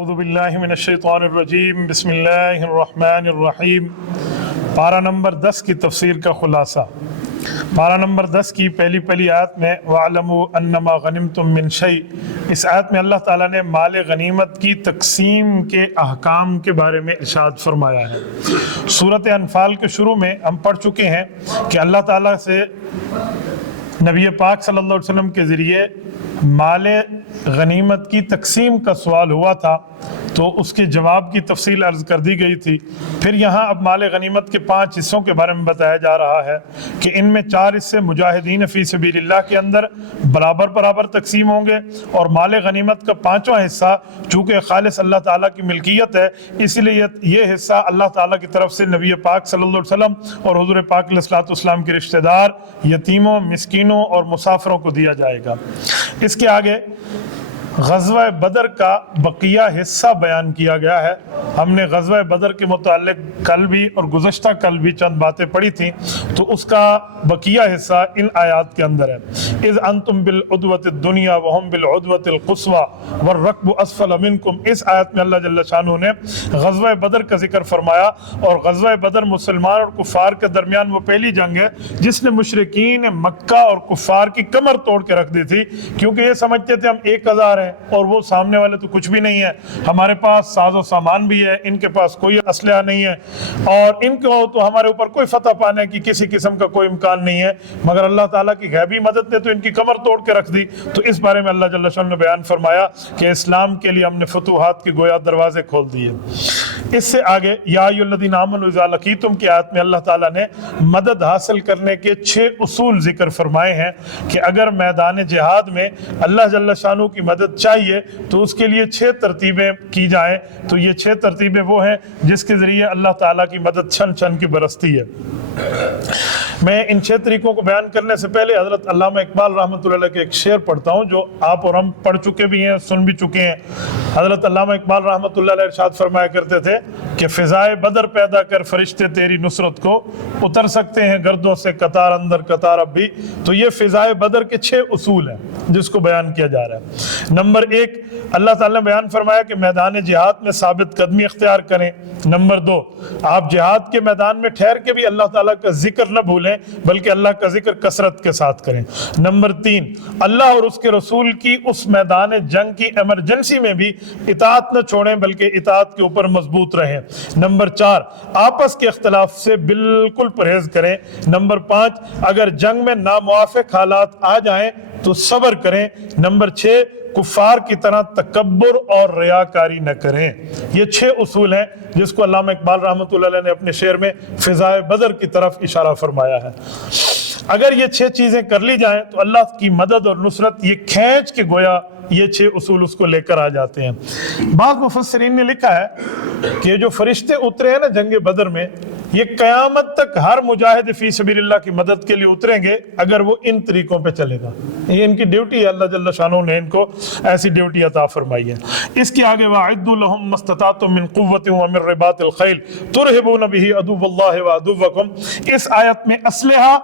اعوذ باللہ من الشیطان الرجیم بسم اللہ الرحمن الرحیم۔ پارہ نمبر 10 کی تفسیر کا خلاصہ۔ پارہ نمبر 10 کی پہلی آیت میں وَاعْلَمُوا أَنَّمَا غَنِمْتُم مِّن شَيْءٍ، اس آیت میں اللہ تعالیٰ نے مال غنیمت کی تقسیم کے احکام کے بارے میں ارشاد فرمایا ہے۔ سورۃ انفال کے شروع میں ہم پڑھ چکے ہیں کہ اللہ تعالیٰ سے نبی پاک صلی اللہ علیہ وسلم کے ذریعے مال غنیمت کی تقسیم کا سوال ہوا تھا، تو اس کے جواب کی تفصیل عرض کر دی گئی تھی۔ پھر یہاں اب مال غنیمت کے 5 حصوں کے بارے میں بتایا جا رہا ہے کہ ان میں 4 حصے مجاہدین فی سبیل اللہ کے اندر برابر تقسیم ہوں گے، اور مال غنیمت کا 5واں حصہ چونکہ خالص اللہ تعالیٰ کی ملکیت ہے، اس لیے یہ حصہ اللہ تعالیٰ کی طرف سے نبی پاک صلی اللہ علیہ وسلم اور حضور پاک علیہ الصلوۃ والسلام کے رشتہ دار، یتیموں، مسکینوں اور مسافروں کو دیا جائے گا۔ اس کے آگے غزوہ بدر کا بقیہ حصہ بیان کیا گیا ہے۔ ہم نے غزوہ بدر کے متعلق کل بھی اور گزشتہ کل بھی چند باتیں پڑھی تھیں، تو اس کا بقیہ حصہ ان آیات کے اندر ہے۔ اذ انتم بالعدوۃ الدنیا وہم بالعدوۃ القصویٰ والرکب اسفل منکم، اس آیت میں اللہ جل شانہ نے غزوہ بدر کا ذکر فرمایا، اور غزوہ بدر مسلمان اور کفار کے درمیان وہ پہلی جنگ ہے جس نے مشرکین مکہ اور کفار کی کمر توڑ کے رکھ دی تھی، کیونکہ یہ سمجھتے تھے ہم 1000 ہیں اور وہ سامنے والے تو کچھ بھی نہیں ہے، ہمارے پاس ساز و سامان بھی ہے، ان کے پاس کوئی اسلحہ نہیں ہے، اور ان کو تو ہمارے اوپر کوئی فتح پانے کی کسی قسم کا کوئی امکان نہیں ہے، مگر اللہ تعالیٰ کی غیبی مدد نے تو ان کی کمر توڑ کے رکھ دی۔ تو اس بارے میں اللہ جل شانہ نے بیان فرمایا کہ اسلام کے لیے ہم نے فتوحات کے گویا دروازے کھول دیے۔ اس سے آگے یا ایھا الذین آمنوا اذا لقیتم کی آیت میں اللہ تعالیٰ نے مدد حاصل کرنے کے 6 اصول ذکر فرمائے ہیں کہ اگر میدان جہاد میں اللہ جل شانہ کی مدد چاہیے تو اس کے لیے 6 ترتیبیں کی جائیں، تو یہ 6 ترتیبیں وہ ہیں جس کے ذریعے اللہ تعالیٰ کی مدد چھن چھن کی برستی ہے۔ میں ان 6 طریقوں کو بیان کرنے سے پہلے حضرت علامہ اقبال رحمۃ اللہ علیہ کے ایک شعر پڑھتا ہوں جو آپ اور ہم پڑھ چکے بھی ہیں، سن بھی چکے ہیں۔ حضرت علامہ اقبال رحمۃ اللہ علیہ ارشاد فرمایا کرتے تھے کہ فضائے بدر پیدا کر فرشتے تیری نصرت کو، اتر سکتے ہیں گردوں سے قطار اندر قطار اب بھی۔ تو یہ فضائے بدر کے 6 اصول ہیں جس کو بیان کیا جا رہا ہے۔ نمبر 1، اللہ تعالیٰ نے بیان فرمایا کہ میدان جہاد میں ثابت قدمی اختیار کریں۔ نمبر 2، آپ جہاد کے میدان میں ٹھہر کے بھی اللہ تعالیٰ کا ذکر نہ بھولیں بلکہ اللہ کا ذکر کثرت کے ساتھ کریں۔ نمبر 3، اللہ اور اس کے رسول کی اس میدان جنگ کی ایمرجنسی میں بھی اطاعت نہ چھوڑیں بلکہ اطاعت کے اوپر مضبوط رہیں۔ نمبر 4، آپس کے اختلاف سے بالکل پرہیز کریں۔ نمبر 5، اگر جنگ میں ناموافق حالات آ جائیں تو صبر کریں۔ نمبر 6، کفار کی طرح تکبر اور ریاکاری نہ کریں۔ یہ 6 اصول ہیں جس کو علامہ اقبال رحمۃ اللہ علیہ نے اپنے شعر میں فضائے بدر کی طرف اشارہ فرمایا ہے۔ اگر یہ 6 چیزیں کر لی جائیں تو اللہ کی مدد اور نصرت یہ کھینچ کے گویا یہ 6 اصول اس کو لے کر آ جاتے ہیں۔ بعض مفسرین نے لکھا ہے کہ جو فرشتے اترے ہیں نا جنگ بدر میں، یہ قیامت تک ہر مجاہد فی سبیل اللہ کی مدد کے لیے اتریں گے اگر وہ ان طریقوں پہ چلے گا۔ یہ ان کی ڈیوٹی ہے، اللہ جل شانہ نے ان کو ایسی ڈیوٹی عطا فرمائی ہے۔ اس کے آگے وَأَعِدُّوا لَهُم مَّا اسْتَطَعْتُم مِّن قُوَّةٍ وَمِن رِّبَاطِ الْخَيْلِ تُرْهِبُونَ بِهِ عَدُوَّ اللَّهِ وَعَدُوَّكُمْ، اس آیت میں اسلحہ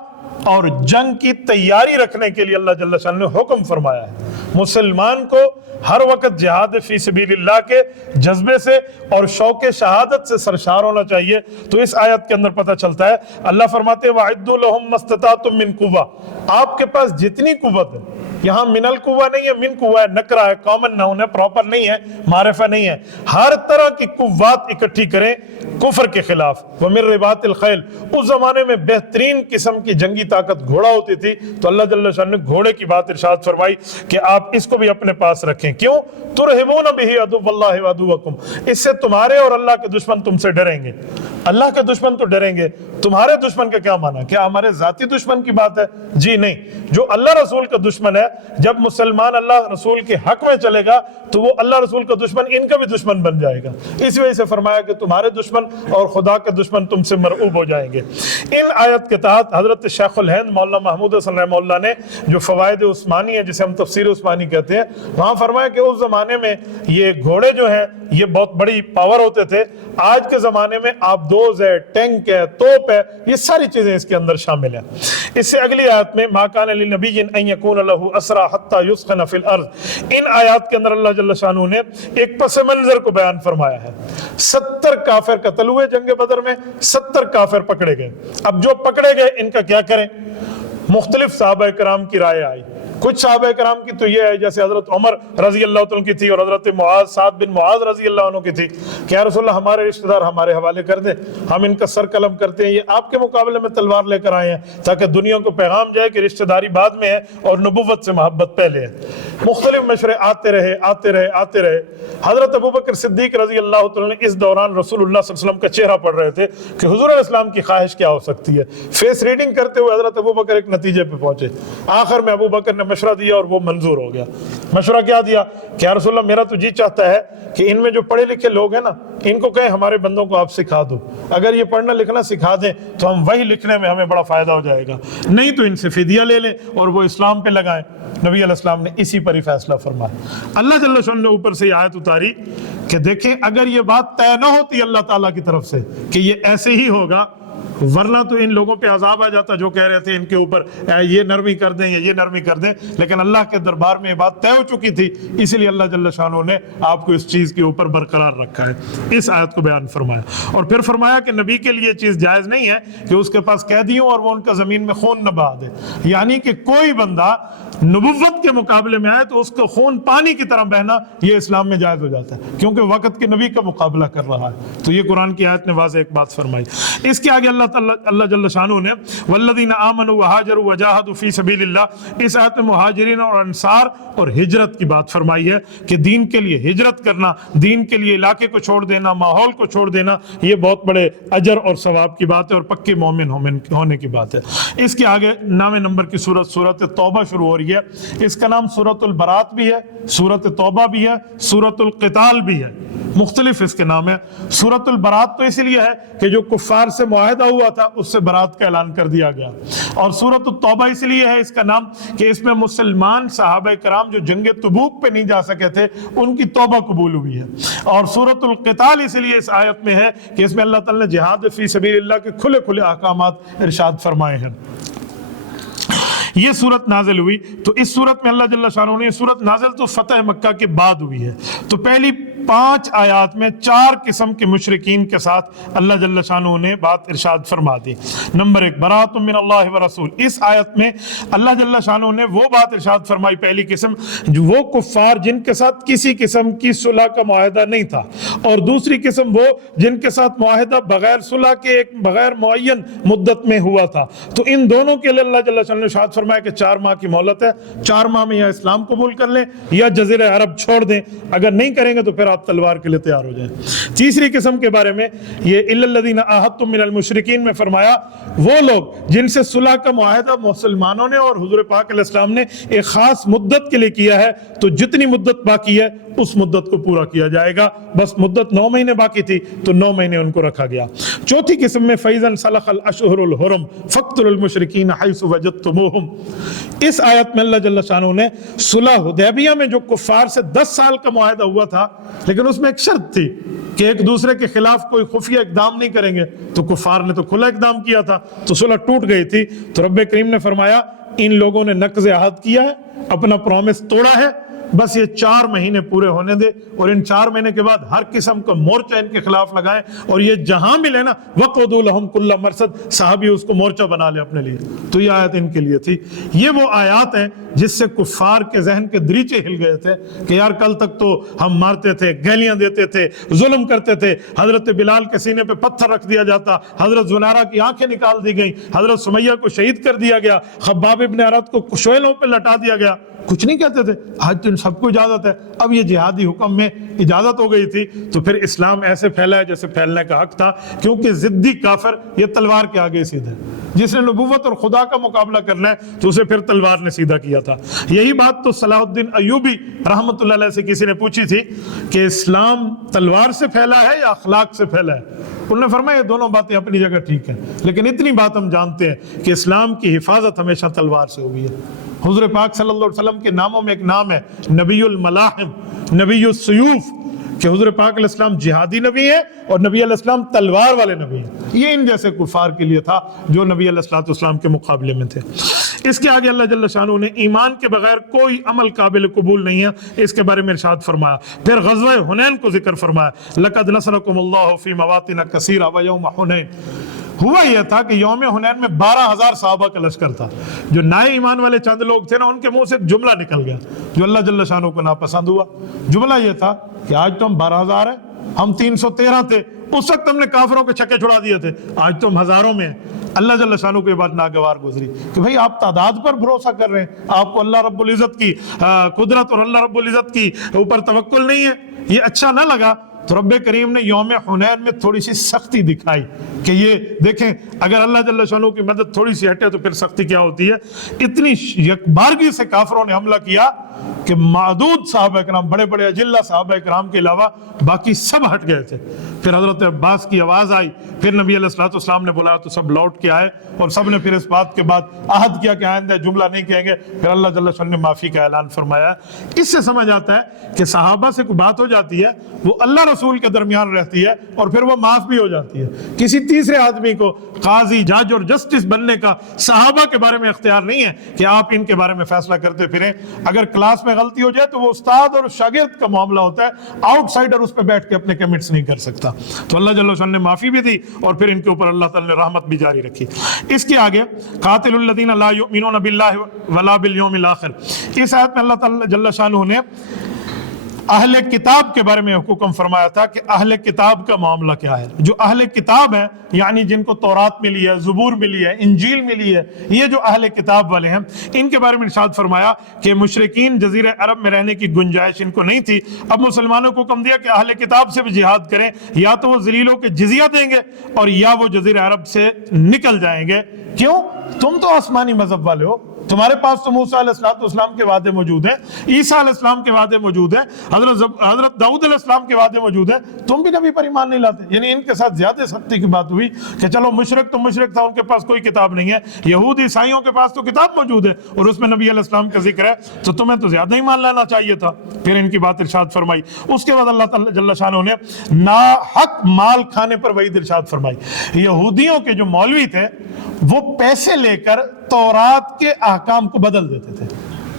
اور جنگ کی تیاری رکھنے کے لیے اللہ جل شانہ نے حکم فرمایا ہے۔ مسلمان کو ہر وقت جہاد فی سبیل اللہ کے جذبے سے اور شوق شہادت سے سرشار ہونا چاہیے۔ تو اس آیت کے اندر پتہ چلتا ہے، اللہ فرماتے ہیں وَأَعِدُّوا لَهُم مَّا اسْتَطَعْتُم مِّن قُوَّةٍ، آپ کے پاس جتنی قوت ہے، یہاں من القوہ نہیں ہے، من قوہ ہے، نکرہ ہے، کامن ناؤن ہے، پراپر نہیں ہے، معرفہ نہیں ہے، ہر طرح کی قوات اکٹھی کریں کفر کے خلاف۔ وَمِن رِّبَاطِ الْخَيْلِ، اس زمانے میں بہترین قسم کی جنگی طاقت گھوڑا ہوتی تھی، تو اللہ جل شانہ نے گھوڑے کی بات ارشاد فرمائی کہ آپ اس کو بھی اپنے پاس رکھیں۔ کیوں؟ تُرْهِبُونَ بِهِ عَدُوَّ اللَّهِ وَعَدُوَّكُمْ، اس سے تمہارے اور اللہ کے دشمن تم سے ڈریں گے۔ اللہ کے دشمن تو ڈریں گے، تمہارے دشمن کا کیا معنی؟ کیا ہمارے ذاتی دشمن کی بات ہے؟ جی نہیں، جو اللہ رسول کا دشمن ہے، جب مسلمان اللہ رسول کے حق میں چلے گا تو وہ اللہ رسول کا دشمن ان کا بھی دشمن بن جائے گا۔ اس وجہ سے فرمایا کہ تمہارے دشمن اور خدا کے دشمن تم سے مرعوب ہو جائیں گے۔ ان آیت کے تحت حضرت شیخ الہند مولانا محمود حسن رحمہ اللہ نے جو فوائد عثمانی ہے جسے ہم تفسیر عثمانی کہتے ہیں، وہاں فرمایا کہ اس زمانے میں یہ گھوڑے جو ہیں یہ بہت بڑی پاور ہوتے تھے۔ آج کے زمانے میں آپ 2 بلڈوز ہے، ٹینک ہے، توپ ہے، یہ ساری چیزیں اس کے اندر شامل ہیں۔ اس سے اگلی آیت میں ما کان لنبی ان یکون لہ اسریٰ حتی یثخن فی الارض، ان آیات کے اندر اللہ جل شانہ نے ایک پس منظر کو بیان فرمایا ہے۔ 70 کافر قتل ہوئے جنگ بدر میں، 70 کافر پکڑے گئے۔ اب جو پکڑے گئے ان کا کیا کریں؟ مختلف صحابہ کرام کی رائے آئی۔ کچھ صحابہ کرام کی تو یہ ہے، جیسے حضرت عمر رضی اللہ عنہ کی تھی اور حضرت معاذ، سعد بن معاذ رضی اللہ عنہ کی تھی کہ یا رسول اللہ ہمارے رشتہ دار ہمارے حوالے کر دیں، ہم ان کا سر قلم کرتے ہیں، یہ آپ کے مقابلے میں تلوار لے کر آئے ہیں تاکہ دنیا کو پیغام جائے کہ رشتہ داری بعد میں ہے اور نبوت سے محبت پہلے ہے۔ مختلف مشورے آتے رہے۔ حضرت ابوبکر صدیق رضی اللہ عنہ نے اس دوران رسول اللہ صلی اللہ علیہ وسلم کا چہرہ پڑھ رہے تھے کہ حضور علیہ السلام کی خواہش کیا ہو سکتی ہے۔ فیس ریڈنگ کرتے ہوئے حضرت ابوبکر ایک نتیجے پہ پہنچے۔ آخر میں ابوبکر نے مشورہ دیا اور وہ منظور ہو گیا۔ مشورہ کیا دیا کہ یا رسول اللہ میرا تو جی چاہتا ہے کہ ان میں جو پڑھے لکھے لوگ ہیں نا، ان کو کہیں ہمارے بندوں کو آپ سکھا دو، اگر یہ پڑھنا لکھنا سکھا دیں تو ہم وہی لکھنے میں ہمیں بڑا فائدہ ہو جائے گا، نہیں تو ان سے فدیہ لے لیں اور وہ اسلام پہ لگائیں۔ نبی علیہ السلام نے اسی پر ہی فیصلہ فرمایا۔ اللہ جل شانہ نے اوپر سے یہ آیت اتاری کہ دیکھیں اگر یہ بات طے نہ ہوتی اللہ تعالیٰ کی طرف سے کہ یہ ایسے ہی ہوگا، ورنہ تو ان لوگوں پہ عذاب آ جاتا جو کہہ رہے تھے ان کے اوپر یہ نرمی کر دیں یا یہ نرمی کر دیں، لیکن اللہ کے دربار میں یہ بات طے ہو چکی تھی، اسی لیے اللہ جل شانہ نے آپ کو اس چیز کے اوپر برقرار رکھا ہے۔ اس آیت کو بیان فرمایا اور پھر فرمایا کہ نبی کے لیے چیز جائز نہیں ہے کہ اس کے پاس قیدی ہوں اور وہ ان کا زمین میں خون نہ بہا دے، یعنی کہ کوئی بندہ نبوت کے مقابلے میں آئے تو اس کا خون پانی کی طرح بہنا یہ اسلام میں جائز ہو جاتا ہے، کیونکہ وقت کے نبی کا مقابلہ کر رہا ہے۔ تو یہ قرآن کی آیت نے واضح ایک بات فرمائی۔ اس کے آگے اللہ جل شانہ نے والذین آمنوا وہاجروا وجاہدوا فی سبیل اللہ، اس آیت میں مہاجرین اور انصار اور ہجرت کی بات فرمائی ہے کہ دین کے لیے ہجرت کرنا، دین کے لیے علاقے کو چھوڑ دینا، ماحول کو چھوڑ دینا، یہ بہت بڑے اجر اور ثواب کی بات ہے اور پکے مومن ہونے کی بات ہے۔ اس کے آگے 9 نمبر کی سورت توبہ شروع ہو رہی ہے۔ اس کا نام سورت البرات بھی ہے، سورت توبہ بھی ہے، سورت القتال بھی ہے، مختلف اس کے نام ہے۔ سورت البرات تو اس لیے ہے کہ جو کفار سے معاہدہ ہوا تھا اس سے برات کا اعلان کر دیا گیا، اور سورت التوبہ اس لیے ہے اس کا نام کہ اس میں مسلمان صحابہ کرام جو جنگ تبوک پہ نہیں جا سکے تھے ان کی توبہ قبول ہوئی ہے، اور سورت القتال اس لیے اس آیت میں ہے کہ اس میں اللہ تعالی نے جہاد فی سبیل اللہ کے کھلے کھلے احکامات ارشاد فرمائے ہیں۔ یہ صورت نازل ہوئی تو اس صورت میں اللہ جل شانہ نے، صورت نازل تو فتح مکہ کے بعد ہوئی ہے، تو پہلی 5 آیات میں 4 قسم کے مشرکین کے ساتھ اللہ جل شانہ نے بات ارشاد فرما دی۔ نمبر 1 برات من اللہ ورسول، اس آیت میں اللہ جل شانہ نے وہ بات ارشاد فرمائی، پہلی قسم جو وہ کفار جن کے ساتھ کسی قسم کی صلح کا معاہدہ نہیں تھا، اور دوسری قسم وہ جن کے ساتھ معاہدہ بغیر صلح کے ایک بغیر معین مدت میں ہوا تھا، تو ان دونوں کے لیے اللہ جل شانہ نے ارشاد فرمایا کہ 4 ماہ کی مہلت ہے، 4 ماہ میں یا اسلام قبول کر لیں یا جزیرہ عرب چھوڑ دیں، اگر نہیں کریں گے تو پھر آپ تلوار کے لیے تیار ہو جائیں۔ تیسری قسم کے بارے میں یہ الا الذین عاہدتم من المشرکین میں فرمایا وہ لوگ جن سے صلح کا معاہدہ مسلمانوں نے اور حضور پاک علیہ السلام نے ایک خاص مدت کے لیے کیا ہے، تو جتنی مدت باقی ہے اس مدت کو پورا کیا جائے گا، بس مدت 9 مہینے باقی تھی تو 9 مہینے ان کو رکھا گیا۔ چوتھی قسم میں فَإِذَا انْسَلَخَ الْأَشْهُرُ الْحُرُمُ فَاقْتُلُوا الْمُشْرِكِينَ حَيْثُ وَجَدتُّمُوهُمْ، اس آیت میں اللہ جل شانہ نے صلح حدیبیہ میں جو کفار سے 10 سال کا معاہدہ ہوا تھا، لیکن اس میں ایک شرط تھی کہ ایک دوسرے کے خلاف کوئی خفیہ اقدام نہیں کریں گے، تو کفار نے تو کھلا اقدام کیا تھا تو صلح ٹوٹ گئی تھی، تو رب کریم نے فرمایا ان لوگوں نے نقض عہد کیا ہے، اپنا پرومس توڑا ہے، بس یہ 4 مہینے پورے ہونے دے، اور ان 4 مہینے کے بعد ہر قسم کا مورچہ ان کے خلاف لگائیں، اور یہ جہاں ملے نا وَقْعُدُوا لَهُمْ كُلَّ مَرْصَدٍ، صحابی اس کو مورچہ بنا لے اپنے لیے۔ تو یہ آیت ان کے لیے تھی۔ یہ وہ آیات ہیں جس سے کفار کے ذہن کے دریچے ہل گئے تھے کہ یار کل تک تو ہم مارتے تھے، گالیاں دیتے تھے، ظلم کرتے تھے، حضرت بلال کے سینے پہ پتھر رکھ دیا جاتا، حضرت زنارہ کی آنکھیں نکال دی گئیں، حضرت سمیہ کو شہید کر دیا گیا، خباب ابن ارت کو شعلوں پہ لٹا دیا گیا، کچھ نہیں کہتے تھے۔ آج تو ان سب کو اجازت ہے، اب یہ جہادی حکم میں اجازت ہو گئی تھی تو پھر اسلام ایسے پھیلا ہے جیسے پھیلنے کا حق تھا، کیونکہ ضدی کافر یہ تلوار کے آگے سیدھے، جس نے نبوت اور خدا کا مقابلہ کرنا ہے تو اسے پھر تلوار نے سیدھا کیا تھا۔ یہی بات تو صلاح الدین ایوبی رحمۃ اللہ علیہ سے کسی نے پوچھی تھی کہ اسلام تلوار سے پھیلا ہے یا اخلاق سے پھیلا ہے؟ انہوں نے فرمایا یہ دونوں باتیں اپنی جگہ ٹھیک ہیں، لیکن اتنی بات ہم جانتے ہیں کہ اسلام کی حفاظت ہمیشہ تلوار سے ہوئی ہے۔ حضور پاک صلی اللہ علیہ وسلم کے ناموں میں ایک نام ہے نبی الملاحم، نبی السیوف، کہ حضور پاک علیہ السلام جہادی نبی ہیں اور نبی علیہ السلام تلوار والے نبی ہیں، یہ ان جیسے کفار کے لیے تھا جو نبی علیہ السلام کے مقابلے میں تھے۔ اس کے آگے اللہ جل شانہ نے ایمان کے بغیر کوئی عمل قابل قبول نہیں ہے، اس کے بارے میں ارشاد فرمایا۔ پھر غزوہ حنین کو ذکر فرمایا، لَقَدْ نَصَرَكُمُ اللَّهُ فِي مَوَاطِنَ كَثِيرَةٍ وَيَوْمَ حُنَيْن۔ ہوا یہ تھا کہ یوم حنین میں 12,000 صحابہ کا لشکر تھا، جو نئے ایمان والے چند لوگ تھے نا، ان کے منہ سے ایک جملہ نکل گیا جو اللہ جل شانہ کو ناپسند ہوا۔ جملہ یہ تھا کہ آج تو ہم 12,000 ہیں، ہم 313 تھے، اس وقت ہم نے کافروں کے چھکے چھڑا دیے تھے، آج تو ہم ہزاروں میں ہیں۔ اللہ جل شانہ کو یہ بات ناگوار گزری کہ بھئی آپ تعداد پر بھروسہ کر رہے ہیں، آپ کو اللہ رب العزت کی قدرت اور اللہ رب العزت کی اوپر توکل نہیں ہے، یہ اچھا نہ لگا۔ تو رب کریم نے یوم حنین میں تھوڑی سی سختی دکھائی کہ یہ دیکھیں اگر اللہ جل شانہ کی مدد تھوڑی سی ہٹے تو پھر سختی کیا ہوتی ہے۔ اتنی یکبارگی سے کافروں نے حملہ کیا کہ معدود صحابہ کرام، بڑے بڑے اجلہ صحابہ کرام کے علاوہ باقی سب ہٹ گئے تھے۔ پھر حضرت عباس کی آواز آئی، پھر نبی علیہ السلام نے بلایا تو سب لوٹ کے آئے، اور سب نے پھر اس بات کے بعد عہد کیا کہ آئندہ جملہ نہیں کہیں گے۔ پھر اللہ جل شانہ نے معافی کا اعلان فرمایا۔ اس سے سمجھ آتا ہے کہ صحابہ سے کوئی بات ہو جاتی ہے، وہ اللہ رسول کے درمیان رہتی ہے اور پھر وہ معاف بھی ہو جاتی ہے۔ کسی تیسرے آدمی کو قاضی، جج اور جسٹس بننے کا صحابہ کے بارے میں اختیار نہیں ہے کہ آپ ان کے بارے میں فیصلہ کرتے پھریں۔ اگر کلاس میں غلطی ہو جائے تو وہ استاد اور شاگرد کا معاملہ ہوتا ہے، آؤٹ سائڈر اس پہ بیٹھ کے اپنے کمنٹس نہیں کر سکتا۔ تو اللہ جل شانہ نے معافی بھی دی اور پھر ان کے اوپر اللہ تعالی نے رحمت بھی جاری رکھی۔ اس کے آگے قاتل الذین لا یؤمنون باللہ ولا بالیوم الآخر، اس آیت میں اللہ تعالی جل شانہ نے اہل کتاب کے بارے میں حکم فرمایا تھا کہ اہل کتاب کا معاملہ کیا ہے۔ جو اہل کتاب ہے یعنی جن کو تورات ملی ہے، زبور ملی ہے، انجیل ملی ہے، یہ جو اہل کتاب والے ہیں ان کے بارے میں ارشاد فرمایا کہ مشرکین جزیرہ عرب میں رہنے کی گنجائش ان کو نہیں تھی۔ اب مسلمانوں کو حکم دیا کہ اہل کتاب سے بھی جہاد کریں، یا تو وہ ذلیلوں کے جزیہ دیں گے اور یا وہ جزیرہ عرب سے نکل جائیں گے۔ کیوں؟ تم تو آسمانی مذہب والے ہو، تمہارے پاس تو موسیٰ علیہ السلام کے وعدے موجود ہیں، عیسیٰ علیہ السلام کے وعدے موجود ہیں، حضرت داؤد علیہ السلام کے وعدے موجود ہیں، تم بھی نبی پر ایمان نہیں لاتے۔ یعنی ان کے ساتھ زیادہ سختی کی بات ہوئی کہ چلو مشرک تو مشرک تھا، ان کے پاس کوئی کتاب نہیں ہے، یہود عیسائیوں کے پاس تو کتاب موجود ہے اور اس میں نبی علیہ السلام کا ذکر ہے، تو تمہیں تو زیادہ ایمان لانا چاہیے تھا۔ پھر ان کی بات ارشاد فرمائی۔ اس کے بعد اللہ تعالی جل شانہ نے ناحق مال کھانے پر وعید ارشاد فرمائی۔ یہودیوں کے جو مولوی تھے وہ پیسے لے کر تورات کے احکام کو بدل دیتے تھے۔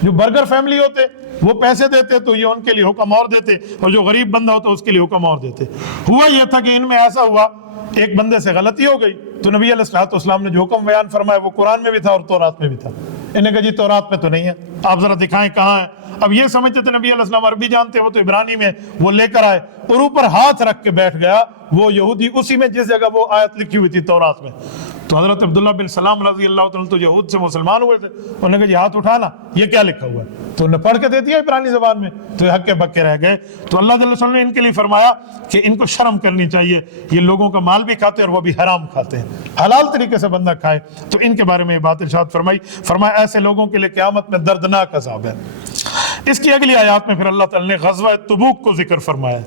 جو برگر فیملی ہوتے وہ پیسے دیتے تو یہ ان کے لیے حکم اور دیتے، اور جو غریب بندہ ہوتا اس کے لیے حکم اور دیتے۔ ہوا یہ تھا کہ ان میں ایسا ہوا، ایک بندے سے غلطی ہو گئی تو نبی علیہ السلام نے جو حکم بیان فرمایا وہ قرآن میں بھی تھا اور تورات میں بھی تھا۔ انہیں کہا جی تورات میں تو نہیں ہے، آپ ذرا دکھائیں کہاں ہے۔ اب یہ سمجھتے تھے نبی علیہ السلام عربی جانتے، وہ تو عبرانی میں، وہ لے کر آئے اور اوپر ہاتھ رکھ کے بیٹھ گیا وہ یہودی اسی میں جس جگہ وہ آیت لکھی ہوئی تھی تورات میں۔ تو حضرت عبداللہ بن سلام رضی اللہ تعالیٰ تو یہود سے مسلمان ہوئے تھے، انہوں نے کہا جی ہاتھ اٹھانا، یہ کیا لکھا ہوا ہے؟ تو انہوں نے پڑھ کے دے دیا عبرانی زبان میں، تو یہ ہکے بکے رہ گئے۔ تو اللہ جل شانہ نے ان کے لیے فرمایا کہ ان کو شرم کرنی چاہیے، یہ لوگوں کا مال بھی کھاتے ہیں اور وہ بھی حرام کھاتے ہیں، حلال طریقے سے بندہ کھائے۔ تو ان کے بارے میں یہ بات ارشاد فرمایا ایسے لوگوں کے لیے قیامت میں دردناک عذاب ہے۔ اس کی اگلی آیات میں پھر اللہ تعالی نے غزوہ تبوک کو ذکر فرمایا۔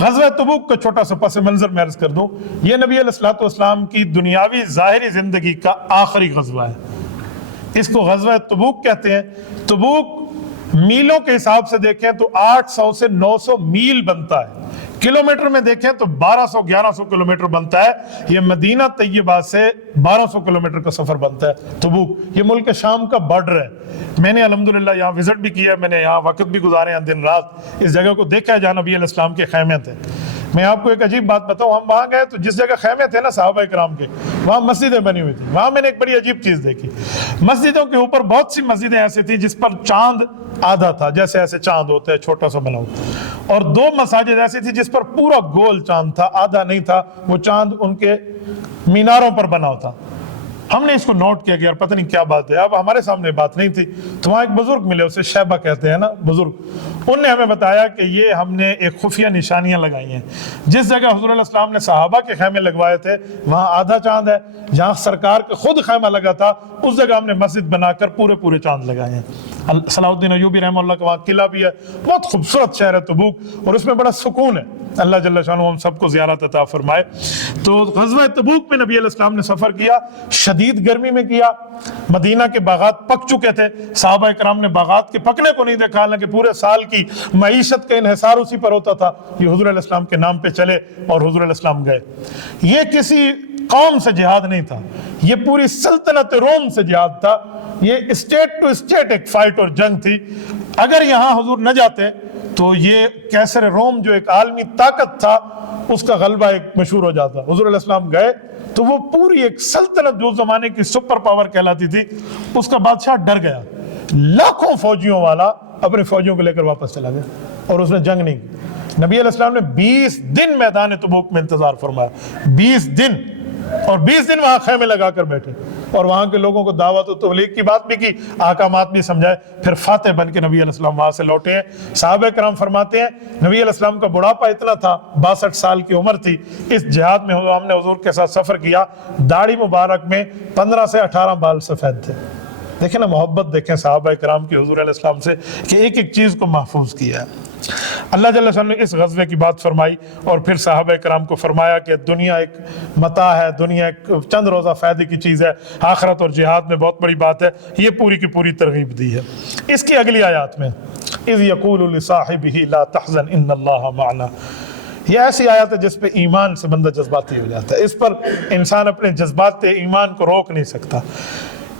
غزوہ تبوک کا چھوٹا سا پس منظر میں عرض کر دوں، یہ نبی علیہ السلام کی دنیاوی ظاہری زندگی کا آخری غزوہ ہے۔ اس کو غزوہ تبوک کہتے ہیں۔ تبوک میلوں کے حساب سے دیکھیں تو 800 سے 900 میل بنتا ہے، کلومیٹر میں دیکھیں تو 1200-1100 کلومیٹر بنتا ہے۔ یہ مدینہ طیبہ سے 1200 کلومیٹر کا سفر بنتا ہے تبوک۔ یہ ملک شام کا بارڈر ہے۔ میں نے الحمدللہ یہاں وزٹ بھی کیا، میں نے یہاں وقت بھی گزارے ہیں دن رات، اس جگہ کو دیکھا ہے جہاں نبی علیہ السلام کے خیمے تھے۔ میں آپ کو ایک عجیب بات بتاؤں، ہم وہاں گئے تو جس جگہ خیمے تھے نا صحابہ کرام کے، وہاں مسجدیں بنی ہوئی تھیں۔ وہاں میں نے ایک بڑی عجیب چیز دیکھی، مسجدوں کے اوپر بہت سی مسجدیں ایسی تھیں جس پر چاند آدھا تھا، جیسے ایسے چاند ہوتا ہے چھوٹا سا بنا ہوا، اور 2 مساجد ایسی تھی جس پر پورا گول چاند تھا، آدھا نہیں تھا، وہ چاند ان کے میناروں پر بنا ہوتا۔ ہم نے اس کو نوٹ کیا کہ یار پتہ نہیں کیا بات ہے، اب ہمارے سامنے بات نہیں تھی۔ تو وہاں ایک بزرگ ملے، اسے شیبہ کہتے ہیں نا بزرگ، ان نے ہمیں بتایا کہ یہ ہم نے ایک خفیہ نشانیاں لگائی ہیں۔ جس جگہ حضور علیہ السلام نے صحابہ کے خیمے لگوائے تھے وہاں آدھا چاند ہے، جہاں سرکار کا خود خیمہ لگا تھا اس جگہ ہم نے مسجد بنا کر پورے چاند لگائے ہیں۔ صلاح الدین ایوبی رحمہ اللہ کا وہاں قلعہ بھی ہے، بہت خوبصورت شہر ہے تبوک، اور اس میں بڑا سکون ہے۔ اللہ جل شانہ ہم سب کو زیارت عطا فرمائے۔ تو غزوہ تبوک میں نبی علیہ السلام نے سفر کیا، شدید گرمی میں کیا، مدینہ کے باغات پک چکے تھے، صحابہ کرام نے باغات کے پکنے کو نہیں دیکھا، حالانکہ پورے سال کی معیشت کا انحصار اسی پر ہوتا تھا۔ یہ حضور علیہ السلام کے نام پہ چلے اور حضور علیہ السلام گئے۔ یہ کسی قوم سے جہاد نہیں تھا، یہ پوری سلطنت روم سے جہاد تھا، یہ اسٹیٹ ٹو اسٹیٹ ایک فائٹ اور جنگ تھی۔ اگر یہاں حضور نہ جاتے تو یہ کیسر روم جو ایک عالمی طاقت تھا اس کا غلبہ ایک مشہور ہو جاتا۔ حضور علیہ السلام گئے تو وہ پوری ایک سلطنت جو زمانے کی سپر پاور کہلاتی تھی، اس کا بادشاہ ڈر گیا، لاکھوں فوجیوں والا اپنے فوجیوں کو لے کر واپس چلا گیا اور اس نے جنگ نہیں کی۔ نبی علیہ السلام نے 20 دن میدان تبوک میں انتظار فرمایا، 20 دن، اور 20 دن وہاں خیمے لگا کر بیٹھے اور وہاں کے لوگوں کو دعوت و تبلیغ کی بات بھی کی، احکامات بھی سمجھائے، پھر فاتح بن کے نبی علیہ السلام وہاں سے لوٹے ہیں۔ صحابہ کرام فرماتے ہیں نبی علیہ السلام کا بڑھاپا اتنا تھا، 62 سال کی عمر تھی۔ اس جہاد میں ہم نے حضور کے ساتھ سفر کیا، داڑھی مبارک میں 15 سے 18 بال سفید تھے۔ دیکھیں نا محبت، دیکھیں صحابہ کرام کی حضور علیہ السلام سے کہ ایک ایک چیز کو محفوظ کیا ہے۔ اللہ جل شانہ نے اس غزوے کی بات فرمائی اور پھر صحابہ کرام کو فرمایا کہ دنیا ایک متاع ہے، دنیا ایک چند روزہ فائدے کی چیز ہے، آخرت اور جہاد میں بہت بڑی بات ہے۔ یہ پوری کی پوری ترغیب دی ہے۔ اس کی اگلی آیات میں اذ یقول لصاحبہ لا تحزن ان اللہ معنا، یہ ایسی آیت ہے جس پہ ایمان سے بندہ جذباتی ہو جاتا ہے، اس پر انسان اپنے جذبات ایمان کو روک نہیں سکتا۔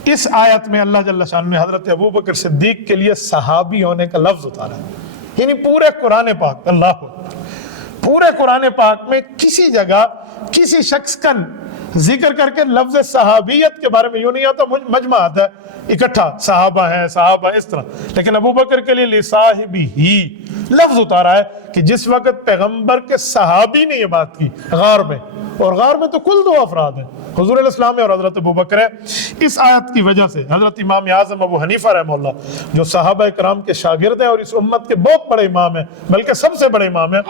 اس آیت میں اللہ جل شانہ نے حضرت ابوبکر صدیق کے لیے صحابی ہونے کا لفظ اتارا ہے، یعنی پورے قرآن پاک، اللہ اکبر، پورے قرآن پاک میں کسی جگہ کسی شخص کا ذکر کر کے لفظ صحابیت کے بارے میں یوں نہیں آتا، مجمع آتا ہے اکٹھا، صحابہ ہیں، صحابہ اس طرح، لیکن ابوبکر کے لیے لصاحبہ ہی لفظ اتارا ہے کہ جس وقت پیغمبر کے صحابی نے یہ بات کی غار میں، اور غار میں تو کل 2 افراد ہیں، حضور علیہ السلام اور حضرت ابوبکر ہے۔ اس آیت کی وجہ سے حضرت امام اعظم ابو حنیفہ رحمہ اللہ جو صحابہ کرام کے شاگرد ہیں اور اس امت کے بہت بڑے امام ہیں، بلکہ سب سے بڑے امام ہیں،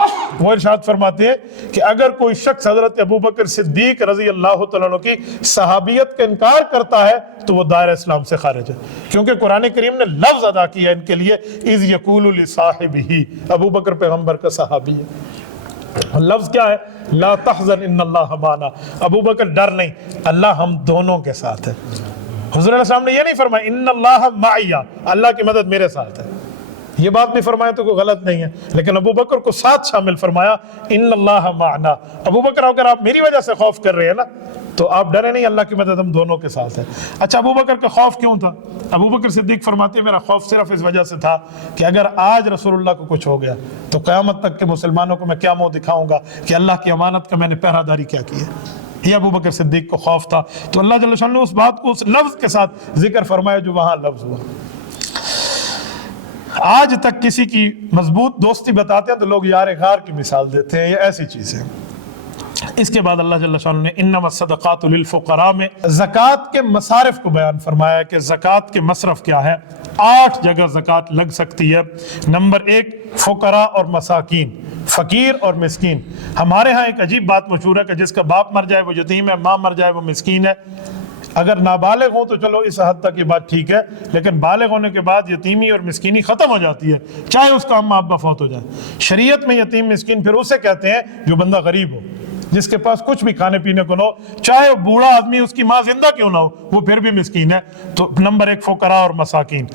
وہ ارشاد فرماتے ہیں کہ اگر کوئی شخص حضرت ابوبکر صدیق رضی اللہ تعالیٰ عنہ کی صحابیت کا انکار کرتا ہے تو وہ دائرہ اسلام سے خارج ہے، کیونکہ قرآن کریم نے لفظ ادا کیا ان کے لیے اذ یقول لصاحبہ، ابوبکر پیغمبر کا صحابی ہے۔ لفظ کیا ہے؟ لا تحزن ان اللہ معنا، ابوبکر ڈر نہیں، اللہ ہم دونوں کے ساتھ ہے۔ حضور علیہ السلام نے یہ نہیں فرمایا ان اللہ معی، اللہ کی مدد میرے ساتھ ہے، یہ بات نہیں فرمایا تو کوئی غلط نہیں ہے، لیکن ابوبکر کو ساتھ شامل فرمایا ان اللہ معنا۔ ابوبکر اگر آپ میری وجہ سے خوف کر رہے ہیں نا تو آپ ڈرے نہیں، اللہ کی مدد ہم دونوں کے ساتھ ہے۔ اچھا ابوبکر کا خوف کیوں تھا؟ ابوبکر صدیق فرماتے ہیں میرا خوف صرف اس وجہ سے تھا کہ اگر آج رسول اللہ کو کچھ ہو گیا تو قیامت تک کے مسلمانوں کو میں کیا منہ دکھاؤں گا کہ اللہ کی امانت کا میں نے پہرہ داری کیا کی ہے۔ یہ ابوبکر صدیق کو خوف تھا، تو اللہ جل شانہ نے اس بات کو اس لفظ کے ساتھ ذکر فرمایا جو وہاں لفظ ہوا۔ آج تک کسی کی مضبوط دوستی بتاتے ہیں تو لوگ یار غار کی مثال دیتے ہیں، یہ ایسی چیز ہے۔ اس کے بعد اللہ جل شانہ نے انما الصدقات للفقراء میں زکوٰۃ کے مصارف کو بیان فرمایا کہ زکوٰۃ کے مصرف کیا ہے۔ 8 جگہ زکوٰۃ لگ سکتی ہے۔ نمبر 1 فقراء اور مساکین، فقیر اور مسکین۔ ہمارے ہاں ایک عجیب بات مشہور ہے کہ جس کا باپ مر جائے وہ یتیم ہے، ماں مر جائے وہ مسکین ہے۔ اگر نابالغ ہو تو چلو اس حد تک یہ بات ٹھیک ہے، لیکن بالغ ہونے کے بعد یتیمی اور مسکینی ختم ہو جاتی ہے، چاہے اس کا اماں ابا فوت ہو جائے۔ شریعت میں یتیم مسکین پھر اسے کہتے ہیں جو بندہ غریب ہو، جس کے پاس کچھ بھی کھانے پینے کو نہ ہو، چاہے وہ بوڑھا آدمی اس کی ماں زندہ کیوں نہ ہو، وہ پھر بھی مسکین ہے۔ تو نمبر 1 فقراء اور مساکین،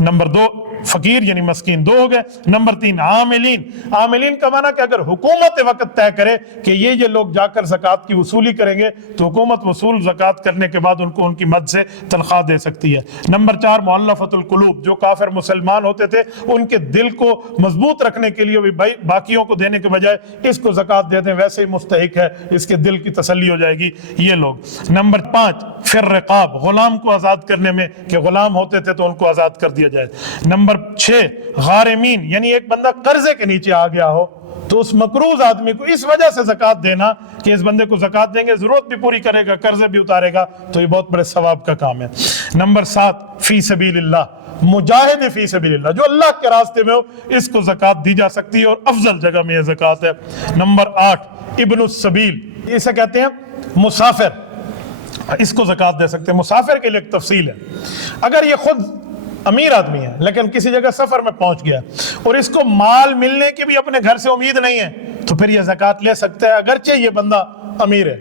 نمبر 2 فقیر یعنی مسکین، 2 ہو گئے۔ نمبر 3 عاملین، عاملین کا معنی کہ اگر حکومت وقت طے کرے کہ یہ لوگ جا کر زکوٰۃ کی وصولی کریں گے تو حکومت وصول زکوٰۃ کرنے کے بعد ان کو ان کی مد سے تنخواہ دے سکتی ہے۔ نمبر 4 مؤلفۃ القلوب، جو کافر مسلمان ہوتے تھے ان کے دل کو مضبوط رکھنے کے لیے بھی باقیوں کو دینے کے بجائے اس کو زکوٰۃ دے دیں، ویسے ہی مستحق ہے، اس کے دل کی تسلی ہو جائے گی، یہ لوگ۔ نمبر 5 فر رقاب، غلام کو آزاد کرنے میں کہ غلام ہوتے تھے تو ان کو آزاد کر دیا جائے۔ نمبر 6 غارمین، یعنی ایک بندہ قرضے کے نیچے آ گیا ہو تو اس مقروض آدمی کو اس وجہ سے زکوٰۃ دینا کہ اس بندے کو زکوٰۃ دیں گے، ضرورت بھی پوری کرے گا، قرضے بھی اتارے گا، تو یہ بہت بڑے ثواب کا کام ہے۔ نمبر 7 فی سبیل اللہ، مجاہد فی سبیل اللہ، جو اللہ کے راستے میں ہو اس کو زکوٰۃ دی جا سکتی ہے اور افضل جگہ میں یہ زکوٰۃ ہے۔ نمبر 8 ابن السبیل، اسے کہتے ہیں مسافر، اس کو زکوٰۃ دے سکتے ہیں۔ مسافر کے لیے ایک تفصیل ہے، اگر یہ خود امیر آدمی ہے لیکن کسی جگہ سفر میں پہنچ گیا اور اس کو مال ملنے کی بھی اپنے گھر سے امید نہیں ہے تو پھر یہ زکوٰۃ لے سکتا ہے، اگرچہ یہ بندہ امیر ہے۔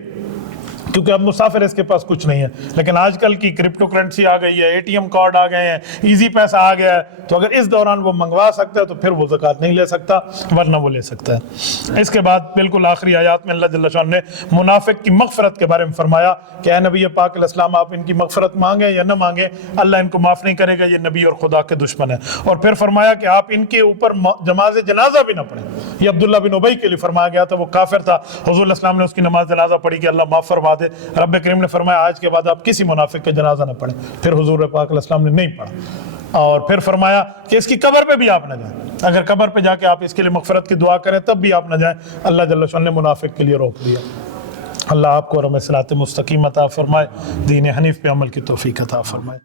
کیونکہ اب مسافر اس کے پاس کچھ نہیں ہے. لیکن آج کل کی کرپٹو کرنسی آ گئی ہے, اے ٹی ایم کارڈ آ گئے ہیں, ایزی پیسہ آ گیا ہے, تو اگر اس دوران وہ منگوا سکتا ہے تو پھر وہ زکوٰۃ نہیں لے سکتا, ورنہ وہ لے سکتا ہے. اس کے بعد بالکل آخری آیات میں اللہ جل شان نے منافق کی مغفرت کے بارے میں فرمایا کہ اے نبی پاک علیہ السلام آپ ان کی مغفرت مانگیں یا نہ مانگیں, اللہ ان کو معاف نہیں کرے گا, یہ نبی اور خدا کے دشمن ہے. اور پھر فرمایا کہ آپ ان کے اوپر نماز جنازہ بھی نہ پڑھیں. یہ عبداللہ بن ابی کے لیے فرمایا گیا تھا, وہ کافر تھا, حضور علیہ السلام نے اس کی نماز جنازہ پڑھی کہ اللہ معاف فرما دے. رب کریم نے فرمایا آج کے بعد آپ کسی منافق کا جنازہ نہ پڑھیں. پھر حضور پاک علیہ السلام نے نہیں پڑھا. اور پھر فرمایا کہ اس کی قبر پہ بھی آپ نہ جائیں, اگر قبر پہ جا کے آپ اس کے لیے مغفرت کی دعا کریں تب بھی آپ نہ جائیں. اللہ جل شان نے منافق کے لیے روک دیا. اللہ آپ کو اور ہمیں صراط مستقیم عطا فرمائے, دین حنیف پہ عمل کی توفیق عطا فرمائے.